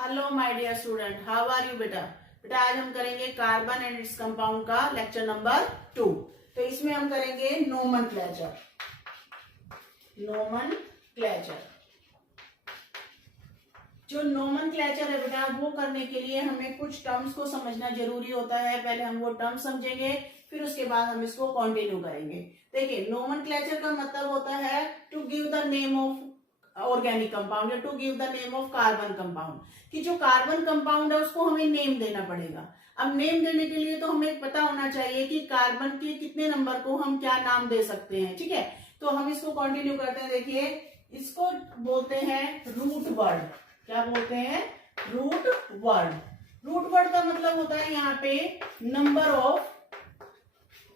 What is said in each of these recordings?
Hello my dear student, how are you बेटा। बेटा आज हम करेंगे कार्बन एंड इट्स कंपाउंड का लेक्चर नंबर 2। तो इसमें हम करेंगे नोमेनक्लेचर। जो नोमेनक्लेचर है बेटा, वो करने के लिए हमें कुछ टर्म्स को समझना जरूरी होता है। पहले हम वो टर्म समझेंगे, फिर उसके बाद हम इसको कंटिन्यू करेंगे। देखिए, नोमेनक्लेचर का मतलब होता है to give the name of organic compound या to give the name of carbon compound, कि जो कार्बन कंपाउंड है उसको हमें नेम देना पड़ेगा। अब नेम देने के लिए तो हमें पता होना चाहिए कि कार्बन के कितने नंबर को हम क्या नाम दे सकते हैं। ठीक है, तो हम इसको कंटिन्यू करते हैं। देखिए, इसको बोलते हैं रूट वर्ड। क्या बोलते हैं? Root word. रूट वर्ड का मतलब होता है यहाँ पे number of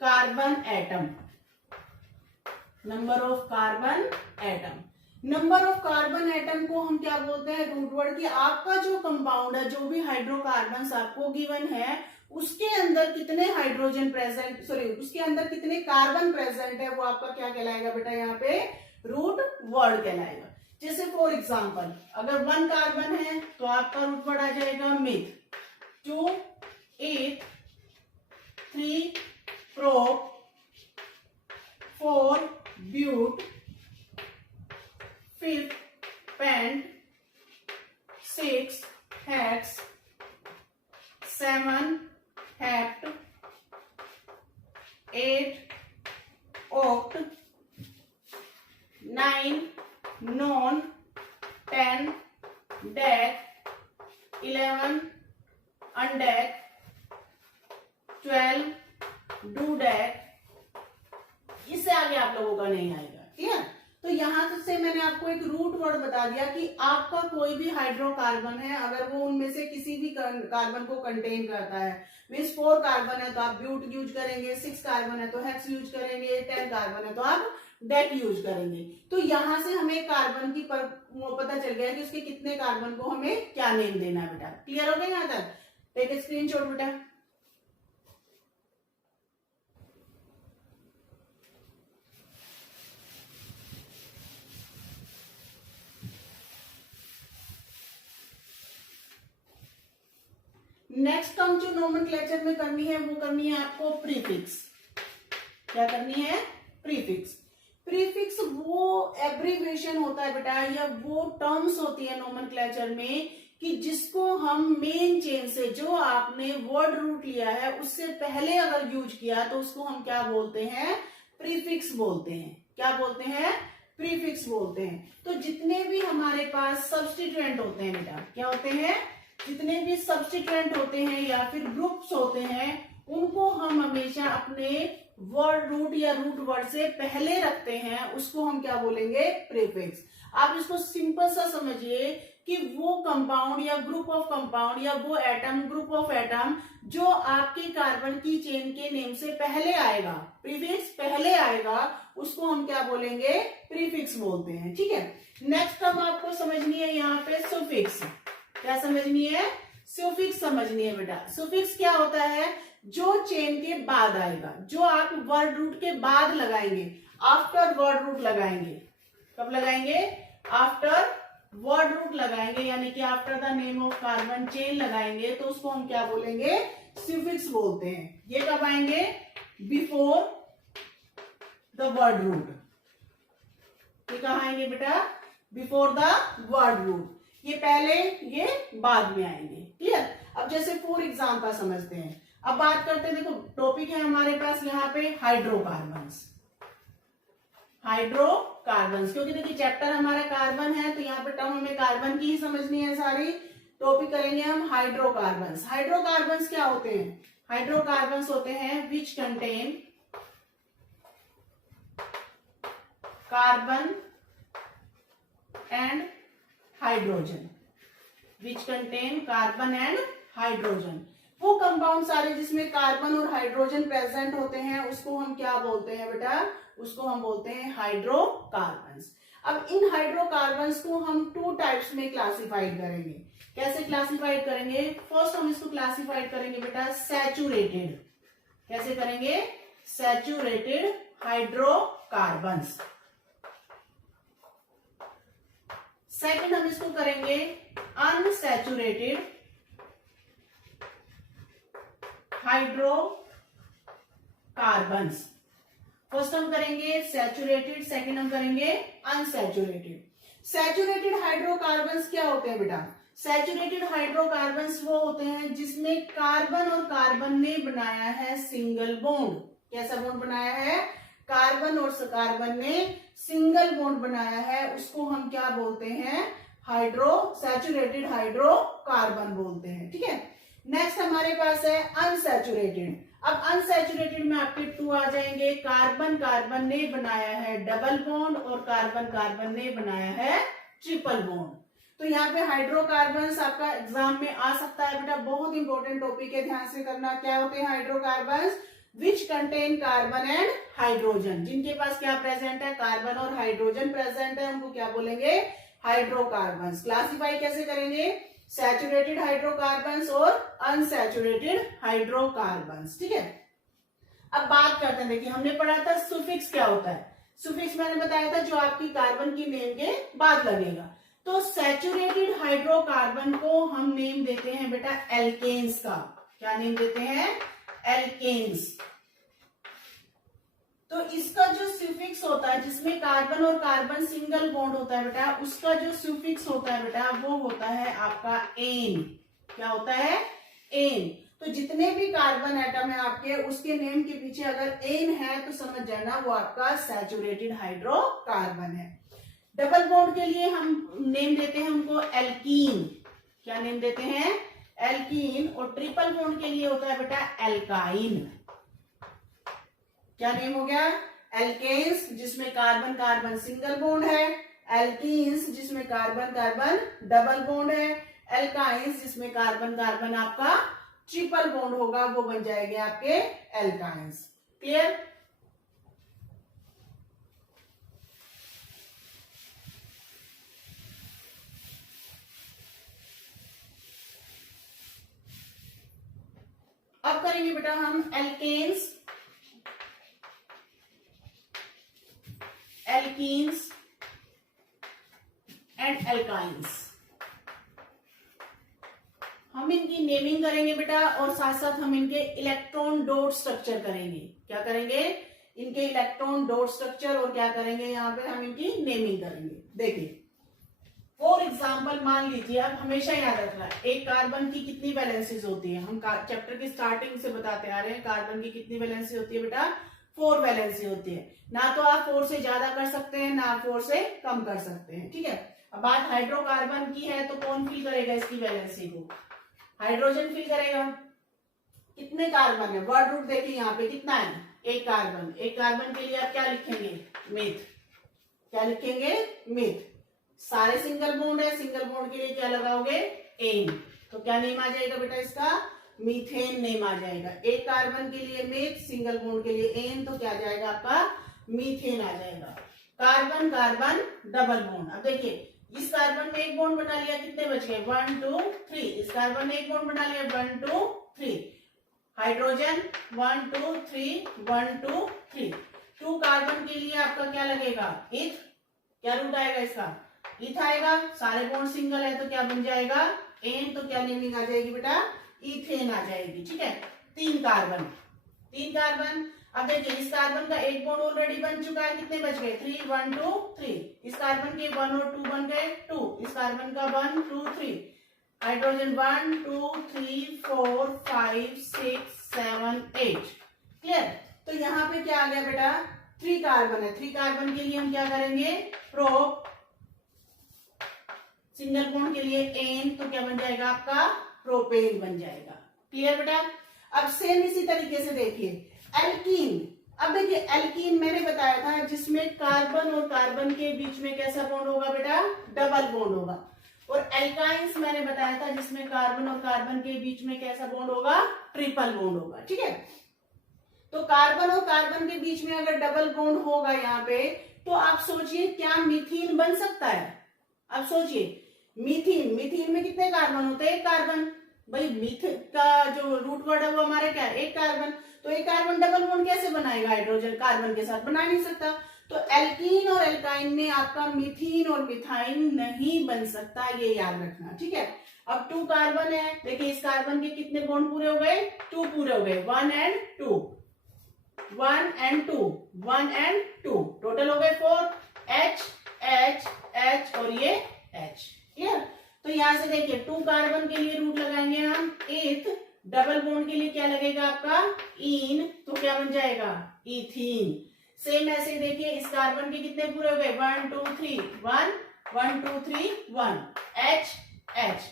carbon atom. Number of carbon atom. Number of carbon atom को हम क्या बोलते हैं? Root word. की आपका जो कंपाउंड है, जो भी हाइड्रोकार्बन आपको गिवन है, उसके अंदर कितने हाइड्रोजन प्रेजेंट, सॉरी उसके अंदर कितने कार्बन प्रेजेंट है, वो आपका क्या कहलाएगा बेटा? यहाँ पे रूट वर्ड कहलाएगा। जैसे फॉर एग्जाम्पल, अगर 1 कार्बन है तो आपका रूट वर्ड आ जाएगा meth, 2 eth, 3 prop, 4 but, 5 pent, 6 hex, 7 hept, 8 oct, 9 non, 10 dec, 11 undec, 12 dodec. इससे आगे आप लोगों का नहीं आएगा। ठीक है, तो यहां से मैंने आपको एक रूट वर्ड बता दिया कि आपका कोई भी हाइड्रोकार्बन है, अगर वो उनमें से किसी भी कार्बन को कंटेन करता है, मीन्स 4 कार्बन है तो आप ब्यूट यूज करेंगे, 6 कार्बन है तो हेक्स यूज करेंगे, 10 कार्बन है तो आप डेक यूज करेंगे। तो यहां से हमें कार्बन की पता चल गया कि उसके कितने कार्बन को हमें क्या नेम देना है बेटा। क्लियर हो गया यहाँ तक? टेक स्क्रीनशॉट बेटा। नेक्स्ट टर्म जो नोमेनक्लेचर में करनी है, वो करनी है आपको प्रीफिक्स। क्या करनी है? प्रीफिक्स। प्रीफिक्स वो एब्रीविएशन होता है बेटा, या वो टर्म्स होती है नोमेनक्लेचर में कि जिसको हम मेन चेन से, जो आपने वर्ड रूट लिया है उससे पहले अगर यूज किया तो उसको हम क्या बोलते हैं? प्रीफिक्स बोलते हैं। क्या बोलते हैं? प्रीफिक्स बोलते हैं। तो जितने भी हमारे पास सब्स्टिट्यूएंट होते हैं बेटा, क्या होते हैं? जितने भी सब्स्टिट्यूएंट होते हैं या फिर ग्रुप्स होते हैं, उनको हम हमेशा अपने वर्ड रूट या रूट वर्ड से पहले रखते हैं, उसको हम क्या बोलेंगे? प्रीफिक्स। आप इसको सिंपल सा समझिए कि वो कंपाउंड या ग्रुप ऑफ कंपाउंड या वो एटम, ग्रुप ऑफ एटम जो आपके कार्बन की चेन के नेम से पहले आएगा, प्रीफिक्स पहले आएगा, उसको हम क्या बोलेंगे? प्रीफिक्स बोलते हैं। ठीक है, नेक्स्ट टर्म आपको समझनी है यहाँ पे सुफिक्स। क्या समझनी है? सुफिक्स समझनी है बेटा। सुफिक्स क्या होता है? जो चेन के बाद आएगा, जो आप वर्ड रूट के बाद लगाएंगे, आफ्टर वर्ड रूट लगाएंगे। कब लगाएंगे? आफ्टर वर्ड रूट लगाएंगे, यानी कि after the name of carbon chain लगाएंगे, तो उसको हम क्या बोलेंगे? सुफिक्स बोलते हैं। ये कब आएंगे? Before the word root. ये कहाँ आएंगे बेटा? Before the word root. ये पहले, ये बाद में आएंगे। क्लियर? अब जैसे फॉर एग्जाम्पल समझते हैं। अब बात करते हैं, देखो टॉपिक है हमारे पास यहाँ पे हाइड्रोकार्बन्स। हाइड्रोकार्बन्स, क्योंकि देखिए चैप्टर हमारा कार्बन है, तो यहाँ पे टर्म हमें कार्बन की ही समझनी है सारी। टॉपिक करेंगे हम हाइड्रोकार्बन्स। हाइड्रोकार्बन्स क्या होते हैं? हाइड्रोकार्बन्स होते हैं which contain carbon and hydrogen. Which contain carbon and hydrogen. वो कंपाउंड सारे जिसमें कार्बन और हाइड्रोजन प्रेजेंट होते हैं, उसको हम क्या बोलते हैं बेटा? उसको हम बोलते हैं हाइड्रोकार्बन्स। अब इन हाइड्रोकार्बन्स को हम 2 टाइप्स में क्लासिफाइड करेंगे। कैसे क्लासिफाइड करेंगे? फर्स्ट हम इसको क्लासिफाइड करेंगे बेटा सैचुरेटेड। कैसे करेंगे? Saturated hydrocarbons. सेकंड हम इसको करेंगे अनसैचुरेटेड हाइड्रोकार्बन्स। फर्स्ट हम करेंगे सैचुरेटेड, सेकंड हम करेंगे अनसैचुरेटेड। सैचुरेटेड हाइड्रोकार्बन्स क्या होते हैं बेटा? सैचुरेटेड हाइड्रोकार्बन्स वो होते हैं जिसमें कार्बन और कार्बन ने बनाया है सिंगल बॉन्ड। कैसा बॉन्ड बनाया है? कार्बन और कार्बन ने सिंगल बॉन्ड बनाया है, उसको हम क्या बोलते हैं? सैचुरेटेड हाइड्रोकार्बन बोलते हैं। ठीक है, नेक्स्ट हमारे पास है अनसैचुरेटेड। अब अनसैचुरेटेड में आपके टू आ जाएंगे, कार्बन कार्बन ने बनाया है डबल बॉन्ड और कार्बन कार्बन ने बनाया है ट्रिपल बॉन्ड। तो यहाँ पे हाइड्रोकार्बन्स आपका एग्जाम में आ सकता है बेटा, बहुत इंपॉर्टेंट टॉपिक है, ध्यान से करना। क्या होते हैं hydrocarbons? Which contain carbon and hydrogen. जिनके पास क्या प्रेजेंट है? कार्बन और हाइड्रोजन प्रेजेंट है, उनको क्या बोलेंगे? हाइड्रोकार्बन्स। क्लासिफाई कैसे करेंगे? सैचुरेटेड हाइड्रोकार्बन्स और अनसैचुरेटेड हाइड्रोकार्बन्स। ठीक है, अब बात करते हैं। देखिए हमने पढ़ा था सुफिक्स क्या होता है। सुफिक्स मैंने बताया था जो आपकी कार्बन की नेम के बाद लगेगा। तो सैचुरेटेड हाइड्रोकार्बन को हम नेम देते हैं बेटा एल्केन्स का। क्या नेम देते हैं? एल्केन्स। तो इसका जो सुफिक्स होता है जिसमें कार्बन और कार्बन सिंगल बॉन्ड होता है बेटा, उसका जो सुफिक्स होता है बेटा वो होता है आपका एन। क्या होता है? एन। तो जितने भी कार्बन एटम है आपके, उसके नेम के पीछे अगर एन है तो समझ जाना वो आपका सैचुरेटेड हाइड्रोकार्बन है। डबल बॉन्ड के लिए हम नेम देते हैं उनको एल्कीन। क्या नेम देते हैं? एल्कीन। और ट्रिपल बॉन्ड के लिए होता है बेटा एल्काइन। क्या नेम हो गया? एल्केन्स जिसमें कार्बन कार्बन सिंगल बॉन्ड है, एल्कीन्स जिसमें कार्बन कार्बन डबल बॉन्ड है, एल्काइंस जिसमें कार्बन कार्बन आपका ट्रिपल बॉन्ड होगा, वो बन जाएंगे आपके एल्काइंस। क्लियर? अब करेंगे बेटा हम एल्केन्स, एल्कीन्स एंड एल्काइंस। हम इनकी नेमिंग करेंगे बेटा और साथ साथ हम इनके इलेक्ट्रॉन डॉट स्ट्रक्चर करेंगे। क्या करेंगे? इनके इलेक्ट्रॉन डॉट स्ट्रक्चर, और क्या करेंगे यहाँ पे हम इनकी नेमिंग करेंगे। देखिए फॉर एग्जाम्पल मान लीजिए, अब हमेशा याद रखना एक कार्बन की कितनी वैलेंसीज होती है। हम चैप्टर की स्टार्टिंग से बताते आ रहे हैं कार्बन की कितनी वैलेंसी होती है बेटा? 4 वैलेंसी होती है। ना तो आप 4 से ज्यादा कर सकते हैं, ना आप 4 से कम कर सकते हैं। ठीक है, अब बात हाइड्रोकार्बन की है तो कौन फिल करेगा इसकी वैलेंसी को? हाइड्रोजन फिल करेगा। कितने कार्बन है? वर्ड रूट देखिए यहाँ पे कितना है? एक कार्बन। एक कार्बन के लिए आप क्या लिखेंगे? मिथ। क्या लिखेंगे? मिथ। सारे सिंगल बॉन्ड है, सिंगल बॉन्ड के लिए क्या लगाओगे? एन। तो क्या नेम आ जाएगा बेटा इसका? मीथेन नेम आ जाएगा। एक कार्बन के लिए मिथ, सिंगल बॉन्ड के लिए एन, तो क्या आ जाएगा आपका? मीथेन आ जाएगा। Carbon carbon double bond. अब देखिए इस कार्बन में एक बॉन्ड बना लिया, कितने बच गए? 1 2 3। इस कार्बन ने एक बॉन्ड बना लिया, 1 2 3। हाइड्रोजन 1 2 3 1 2 3। 2 कार्बन के लिए आपका क्या लगेगा? इथ। क्या रूट आएगा इसका? इथ आएगा। सारे बॉन्ड सिंगल है तो क्या बन जाएगा? एन। तो क्या नेमिंग आ जाएगी बेटा? इथेन आ जाएगी। ठीक है, 3 कार्बन। 3 कार्बन। अब देखिए इस कार्बन का एक बॉन्ड ऑलरेडी बन चुका है, कितने बच गए? 3 1 2 3। इस कार्बन के 1 और 2 बन गए 2। इस कार्बन का 1 2 3। हाइड्रोजन 1 2 3 4 5 6 7 8। क्लियर? तो यहाँ पे क्या आ गया बेटा? 3 कार्बन है। 3 कार्बन के लिए हम क्या करेंगे? प्रोप। सिंगल बॉन्ड के लिए एन, तो क्या बन जाएगा आपका? प्रोपेन बन जाएगा। क्लियर बेटा? अब सेम इसी तरीके से देखिए एल्कीन। अब देखिए एल्कीन मैंने बताया था जिसमें कार्बन और कार्बन के बीच में कैसा बॉन्ड होगा बेटा? डबल बॉन्ड होगा। और एल्काइंस मैंने बताया था जिसमें कार्बन और कार्बन के बीच में कैसा बॉन्ड होगा? ट्रिपल बॉन्ड होगा। ठीक है, तो कार्बन और कार्बन के बीच में अगर डबल बॉन्ड होगा यहाँ पे, तो आप सोचिए क्या मीथीन बन सकता है? आप सोचिए मीथीन। मीथीन में कितने कार्बन होते हैं? एक कार्बन। भाई मीथ का जो रूट वर्ड है वो हमारे क्या है? एक कार्बन। तो एक कार्बन डबल बॉन्ड कैसे बनाएगा? हाइड्रोजन कार्बन के साथ बना नहीं सकता। तो एल्कीन और एल्काइन में आपका मीथीन और मिथाइन नहीं बन सकता, ये याद रखना। ठीक है, अब 2 कार्बन है, देखिए इस कार्बन के कितने बॉन्ड पूरे हो गए, 2 पूरे हो गए, 1 एंड 2, 1 एंड 2, 1 एंड 2, टोटल हो गए 4, H H H और ये H। क्लियर? तो यहां से देखिए 2 कार्बन के लिए रूट लगाएंगे हम इथ, डबल बॉन्ड के लिए क्या लगेगा आपका इन, तो क्या बन जाएगा इथीन। सेम ऐसे ही देखिए इस कार्बन के कितने पूरे हो गए 1 2 3, 1 1 2 3 1, H H।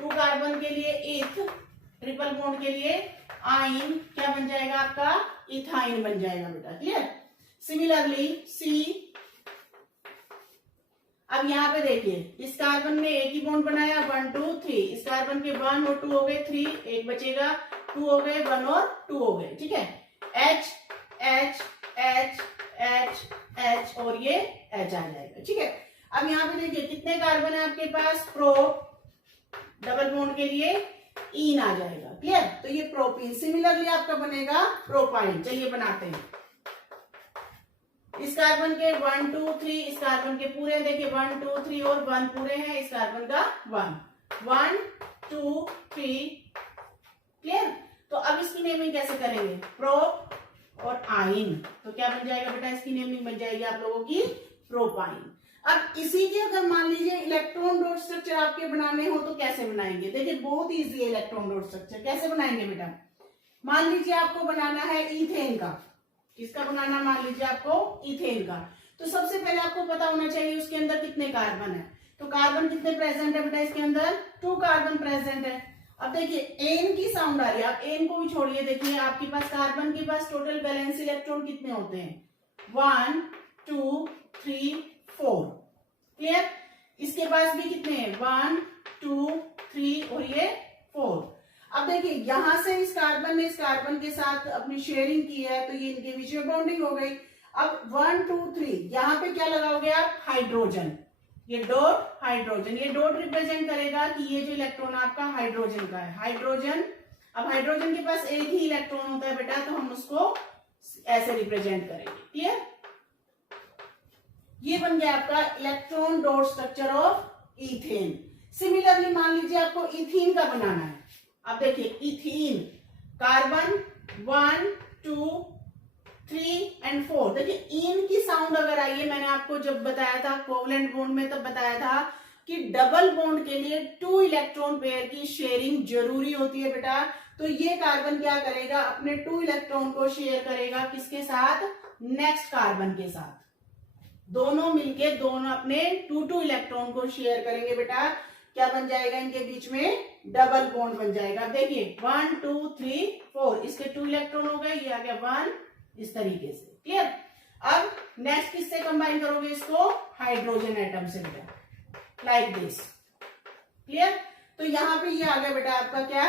2 कार्बन के लिए इथ, ट्रिपल बॉन्ड के लिए आइन, क्या बन जाएगा आपका इथाइन बन जाएगा बेटा। क्लियर? सिमिलरली सी, अब यहाँ पे देखिए इस कार्बन ने एक ही बॉन्ड बनाया 1 2 3, इस कार्बन के 1 और 2 हो गए 3, एक बचेगा 2 हो गए 1 और 2 हो गए। ठीक है, H H H H H और ये H आ जाएगा। ठीक है, अब यहाँ पे देखिए कितने कार्बन है आपके पास, प्रो, डबल बॉन्ड के लिए इन आ जाएगा। क्लियर? तो ये प्रोपीन। सिमिलरली आपका बनेगा प्रोपाइन। चलिए बनाते हैं। इस कार्बन के 1 2 3, इस कार्बन के पूरे देखिए 1 2 3 और 1 पूरे हैं, इस कार्बन का 1 1 2 3। क्लियर? तो अब इसकी नेमिंग कैसे करेंगे, प्रो और आइन, तो क्या बन जाएगा बेटा, इसकी नेमिंग बन जाएगी आप लोगों की प्रोपाइन। अब इसी के अगर मान लीजिए इलेक्ट्रॉन डॉट स्ट्रक्चर आपके बनाने हो तो कैसे बनाएंगे, देखिए बहुत इजी है इलेक्ट्रॉन डॉट स्ट्रक्चर। कैसे बनाएंगे बेटा, मान लीजिए आपको बनाना है इथेन का, किसका बनाना, मान लीजिए आपको इथेन का, तो सबसे पहले आपको पता होना चाहिए उसके अंदर कितने कार्बन है। तो कार्बन कितने प्रेजेंट है बेटा इसके अंदर, 2 कार्बन प्रेजेंट है। अब देखिए एन की साउंड आ रही है, आप एन को भी छोड़िए, देखिए आपके पास कार्बन के पास टोटल वैलेंस इलेक्ट्रॉन कितने होते हैं 1 2 3 4। क्लियर? इसके पास भी कितने हैं 1 2 3 और ये 4। अब देखिए यहां से इस कार्बन ने इस कार्बन के साथ अपनी शेयरिंग की है, तो ये इनके बीच में बॉन्डिंग हो गई। अब 1 2 3 यहाँ पे क्या लगाओगे आप, हाइड्रोजन, ये डॉट हाइड्रोजन, ये डॉट रिप्रेजेंट करेगा कि ये जो इलेक्ट्रॉन आपका हाइड्रोजन का है, हाइड्रोजन। अब हाइड्रोजन के पास एक ही इलेक्ट्रॉन होता है बेटा, तो हम उसको ऐसे रिप्रेजेंट करेंगे। क्लियर? ये बन गया आपका electron dot structure of ethane. Similarly मान लीजिए आपको इथीन का बनाना है। अब देखिए इथीन, कार्बन 1 2 3 एंड 4, देखिए इन की साउंड अगर आई है, मैंने आपको जब बताया था कोवलेंट बॉन्ड में तब बताया था कि डबल बॉन्ड के लिए 2 इलेक्ट्रॉन पेयर की शेयरिंग जरूरी होती है बेटा। तो ये कार्बन क्या करेगा, अपने 2 इलेक्ट्रॉन को शेयर करेगा किसके साथ, नेक्स्ट कार्बन के साथ। दोनों मिलके दोनों अपने 2 इलेक्ट्रॉन को शेयर करेंगे बेटा, क्या बन जाएगा, इनके बीच में डबल बॉन्ड बन जाएगा। अब देखिए 1 2 3 4, इसके 2 इलेक्ट्रॉन हो गए, ये आ गया 1, इस तरीके से। क्लियर? अब नेक्स्ट किससे कंबाइन करोगे इसको, हाइड्रोजन एटम से बेटा, लाइक दिस। क्लियर? तो यहाँ पे ये आ गया बेटा आपका क्या,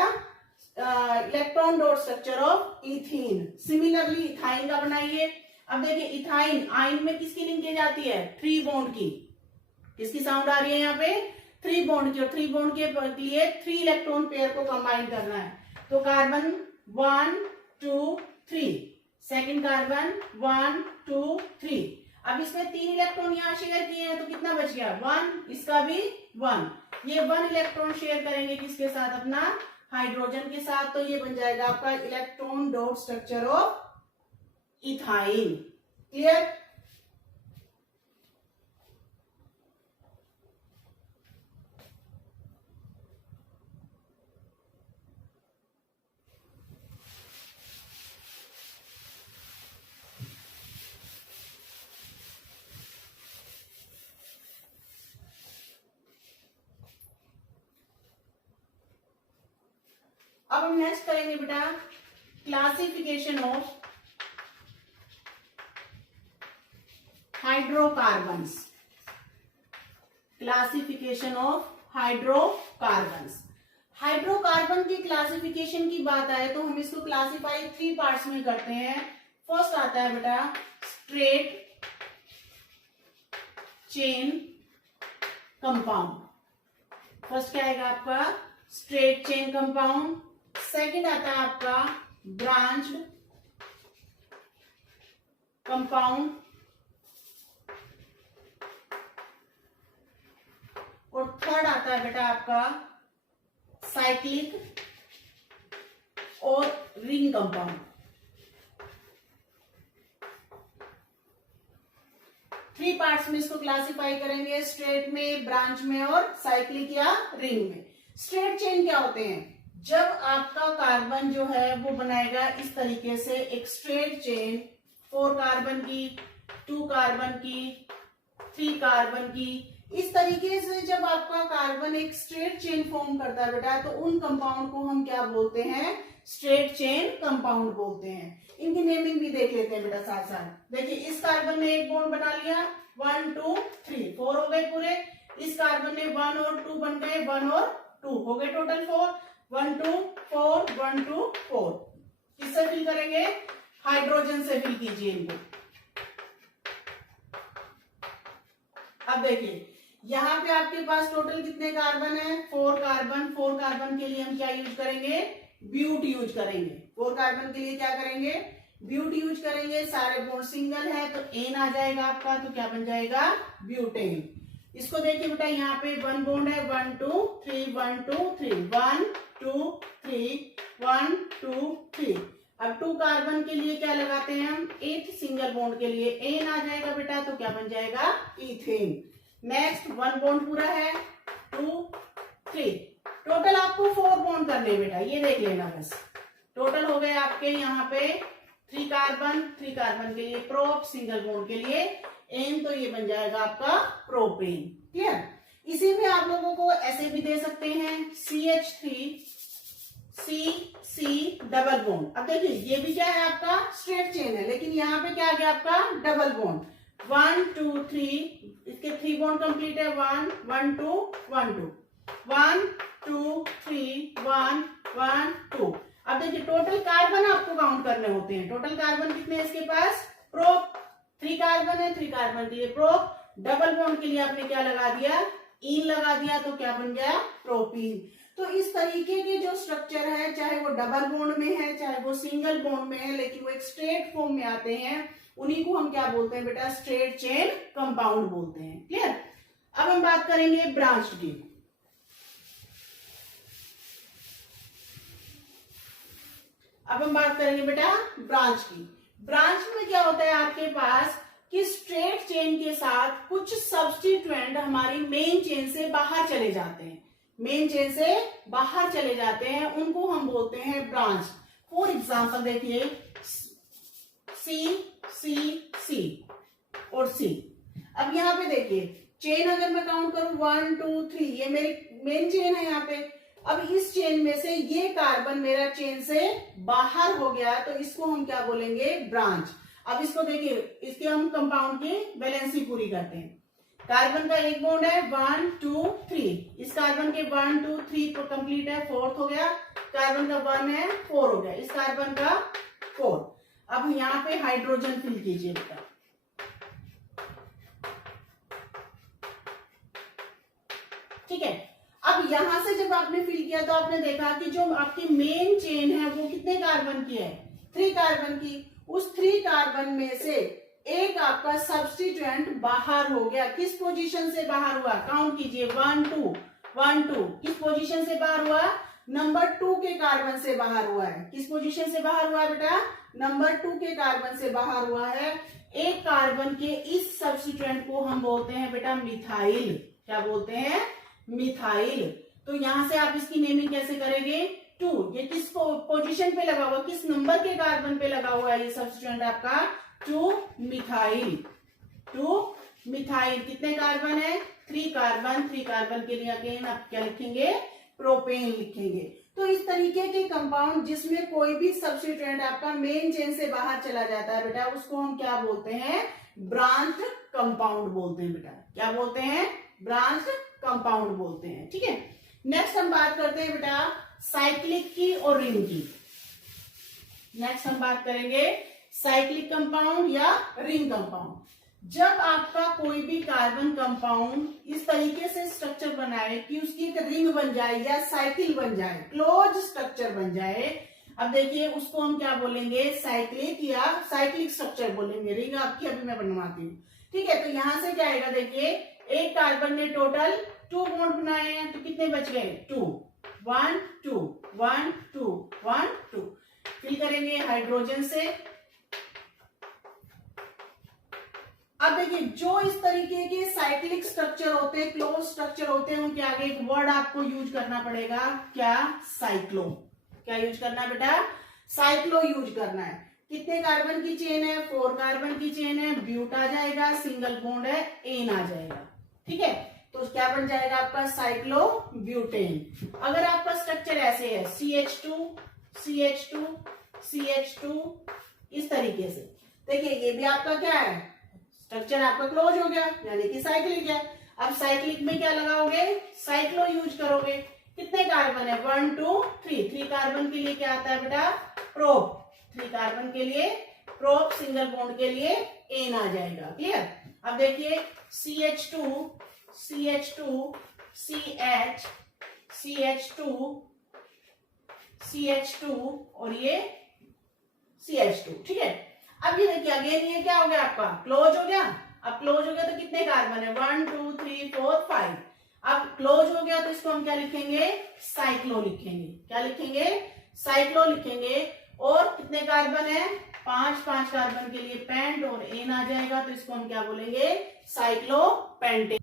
electron dot structure of ethene. Similarly ethyne का बनाइए। अब देखिए इथाइन, आइन में किसकी लिंकेज आती है, 3 बॉन्ड की। किसकी साउंड आ रही है यहाँ पे, 3 बॉन्ड की, और 3 बॉन्ड के लिए 3 इलेक्ट्रॉन पेयर को कंबाइन करना है। तो कार्बन 1 2 3, सेकंड कार्बन 1 2 3। अब इसमें 3 इलेक्ट्रॉन यहाँ शेयर किए हैं, तो कितना बच गया 1, इसका भी 1। ये 1 इलेक्ट्रॉन शेयर करेंगे किसके साथ, अपना हाइड्रोजन के साथ, तो ये बन जाएगा आपका electron dot structure of ethyne. Clear? अब हम नेक्स्ट करेंगे बेटा classification of hydrocarbons. Classification of hydrocarbons. Hydrocarbon की क्लासिफिकेशन की बात आए तो हम इसको क्लासिफाई 3 पार्ट्स में करते हैं। फर्स्ट आता है बेटा स्ट्रेट चेन कंपाउंड। फर्स्ट क्या आएगा आपका स्ट्रेट चेन कंपाउंड। सेकंड आता है आपका ब्रांच्ड कंपाउंड, और थर्ड आता है बेटा आपका साइक्लिक और रिंग कंपाउंड। 3 पार्ट्स में इसको क्लासिफाई करेंगे, स्ट्रेट में, ब्रांच में और साइक्लिक या रिंग में। स्ट्रेट चेन क्या होते हैं? जब आपका कार्बन जो है वो बनाएगा इस तरीके से एक स्ट्रेट चेन, 4 कार्बन की, 2 कार्बन की, 3 कार्बन की, इस तरीके से जब आपका कार्बन एक स्ट्रेट चेन फॉर्म करता है बेटा, तो उन कंपाउंड को हम क्या बोलते हैं? स्ट्रेट चेन कंपाउंड बोलते हैं। इनकी नेमिंग भी देख लेते हैं बेटा साथ साथ। देखिए, इस कार्बन ने एक बॉन्ड बना लिया, 1 2 3, 4 हो गए पूरे। इस कार्बन ने 1 और 2 बन गए, 1 और 2 हो गए, टोटल 4, 1 2 4, 1 2 4। किससे फिल करेंगे? हाइड्रोजन से फिल कीजिए इनको। अब देखिए, यहाँ पे आपके पास टोटल कितने कार्बन है? 4 कार्बन। 4 कार्बन के लिए हम क्या यूज करेंगे? ब्यूट यूज करेंगे। 4 कार्बन के लिए क्या करेंगे? ब्यूट यूज करेंगे। सारे बॉन्ड सिंगल है तो एन आ जाएगा आपका, तो क्या बन जाएगा? ब्यूटेन। इसको देखिए बेटा, यहाँ पे 1 बॉन्ड है, 1 2 3, 1 2 3, 1 2 3, 1 2 3। अब 2 कार्बन के लिए क्या लगाते हैं हम? 8 सिंगल बॉन्ड के लिए एन आ जाएगा बेटा, तो क्या बन जाएगा? इथेन। नेक्स्ट 1 बॉन्ड पूरा है, 2 3, टोटल आपको 4 बॉन्ड करने बेटा, ये देख लेना बस। टोटल हो गए आपके यहाँ पे 3 कार्बन, 3 कार्बन के लिए प्रोप, सिंगल बॉन्ड के लिए एन, तो ये बन जाएगा आपका प्रोपेन। क्लियर? इसी में आप लोगों को ऐसे भी दे सकते हैं, CH3 C डबल बॉन्ड। अब देखिए, ये भी क्या है? आपका स्ट्रेट चेन है, लेकिन यहाँ पे क्या आ गया आपका? Double bond. 1 2 3, इसके 3 बॉन्ड कंप्लीट है, 1 1 2 1 2, 1 2 3 1 1 2। अब देखिए, टोटल कार्बन आपको काउंट करने होते हैं। टोटल कार्बन कितने हैं इसके पास? प्रोप, 3 कार्बन है, 3 कार्बन के लिए प्रोप। डबल बॉन्ड के लिए आपने क्या लगा दिया? इन लगा दिया, तो क्या बन गया? प्रोपीन। तो इस तरीके के जो स्ट्रक्चर है, चाहे वो डबल बॉन्ड में है, चाहे वो सिंगल बॉन्ड में है, लेकिन वो एक स्ट्रेट फॉर्म में आते हैं, उन्हीं को हम क्या बोलते हैं बेटा? स्ट्रेट चेन कंपाउंड बोलते हैं। क्लियर? अब हम बात करेंगे ब्रांच की। अब हम बात करेंगे बेटा ब्रांच की। ब्रांच में क्या होता है आपके पास कि स्ट्रेट चेन के साथ कुछ सब्स्टिट्यूएंट हमारी मेन चेन से बाहर चले जाते हैं, मेन चेन से बाहर चले जाते हैं, उनको हम बोलते हैं ब्रांच। फॉर एग्जाम्पल देखिए, C और C। अब यहाँ पे देखिए, चेन अगर मैं काउंट करूं 1 2 3, ये मेरी मेन चेन है यहाँ पे। अब इस चेन में से ये कार्बन मेरा चेन से बाहर हो गया, तो इसको हम क्या बोलेंगे? ब्रांच। अब इसको देखिए, इसके हम कंपाउंड की बैलेंसी पूरी करते हैं। कार्बन का एक बॉन्ड है, 1 2 3, इस कार्बन के 1 2 3 कंप्लीट है, 4th हो गया। कार्बन का 1 है, 4 हो गया, इस कार्बन का 4। अब यहाँ पे हाइड्रोजन फिल कीजिए बेटा। ठीक है, अब यहां से जब आपने फिल किया तो आपने देखा कि जो आपकी मेन चेन है वो कितने कार्बन की है? 3 कार्बन की। उस 3 कार्बन में से एक आपका सब्स्टिट्यूएंट बाहर हो गया। किस पोजीशन से बाहर हुआ? काउंट कीजिए, 1 2 1 2। किस पोजीशन से बाहर हुआ? नंबर 2 के कार्बन से बाहर हुआ है। किस पोजीशन से बाहर हुआ है बेटा? नंबर 2 के कार्बन से बाहर हुआ है। एक कार्बन के इस सब्स्टिट्यूएंट को हम बोलते हैं बेटा मिथाइल। क्या बोलते हैं? मिथाइल। तो यहां से आप इसकी नेमिंग कैसे करेंगे? 2। ये किस पोजीशन पे लगा हुआ, किस नंबर के कार्बन पे लगा हुआ है ये सब्स्टिट्यूएंट आपका? 2 मिथाइल। 2 मिथाइल। कितने कार्बन है? 3 कार्बन। 3 कार्बन के लिए अगेन आप क्या लिखेंगे? प्रोपेन लिखेंगे। तो इस तरीके के कंपाउंड जिसमें कोई भी सब्स्टिट्यूएंट आपका मेन चेन से बाहर चला जाता है बेटा, उसको हम क्या बोलते हैं? ब्रांच कंपाउंड बोलते हैं बेटा। क्या बोलते हैं? ब्रांच कंपाउंड बोलते हैं। ठीक है, नेक्स्ट हम बात करते हैं बेटा साइक्लिक की और रिंग की। नेक्स्ट हम बात करेंगे साइक्लिक कंपाउंड या रिंग कंपाउंड। जब आपका कोई भी कार्बन कंपाउंड इस तरीके से स्ट्रक्चर बनाए कि उसकी एक रिंग बन जाए या साइकिल बन जाए, क्लोज स्ट्रक्चर बन जाए, अब देखिए उसको हम क्या बोलेंगे? साइक्लिक या साइक्लिक स्ट्रक्चर बोलेंगे। रिंग आपकी अभी मैं बनवाती हूँ। ठीक है, तो यहां से क्या आएगा? देखिए, एक कार्बन ने टोटल 2 बॉन्ड बनाए हैं, तो कितने बच गए? 2। 1 2 1 2 1 2 फिल करेंगे हाइड्रोजन से। अब देखिए जो इस तरीके के साइक्लिक स्ट्रक्चर होते हैं, क्लोज स्ट्रक्चर होते हैं, उनके आगे एक वर्ड आपको यूज करना पड़ेगा, क्या? साइक्लो। क्या यूज करना है बेटा? साइक्लो यूज करना है। कितने कार्बन की चेन है? 4 कार्बन की चेन है, ब्यूट आ जाएगा, सिंगल बॉन्ड है, एन आ जाएगा। ठीक है, तो क्या बन जाएगा आपका? Cyclo butane. अगर आपका स्ट्रक्चर ऐसे है CH2 CH2 CH2 इस तरीके से, देखिए ये भी आपका क्या है? स्ट्रक्चर आपका क्लोज हो गया, यानी कि साइक्लिक है। अब साइक्लिक में क्या लगाओगे? साइक्लो यूज करोगे। कितने कार्बन है? 1 2 3। 3 कार्बन के लिए क्या आता है बेटा? प्रोप। 3 कार्बन के लिए प्रोप, सिंगल बॉन्ड के लिए एन आ जाएगा। क्लियर? अब देखिए CH2 CH2 CH CH2 CH2 और ये CH2। ठीक है, अब ये देखिए अगेन ये क्या हो गया आपका? क्लोज हो गया। अब क्लोज हो गया तो कितने कार्बन है? 1 2 3 4 5। अब क्लोज हो गया तो इसको हम क्या लिखेंगे? साइक्लो लिखेंगे। क्या लिखेंगे? साइक्लो लिखेंगे। और कितने कार्बन है? 5 5 कार्बन के लिए पेंट और एन आ जाएगा, तो इसको हम क्या बोलेंगे? Cyclo pentane.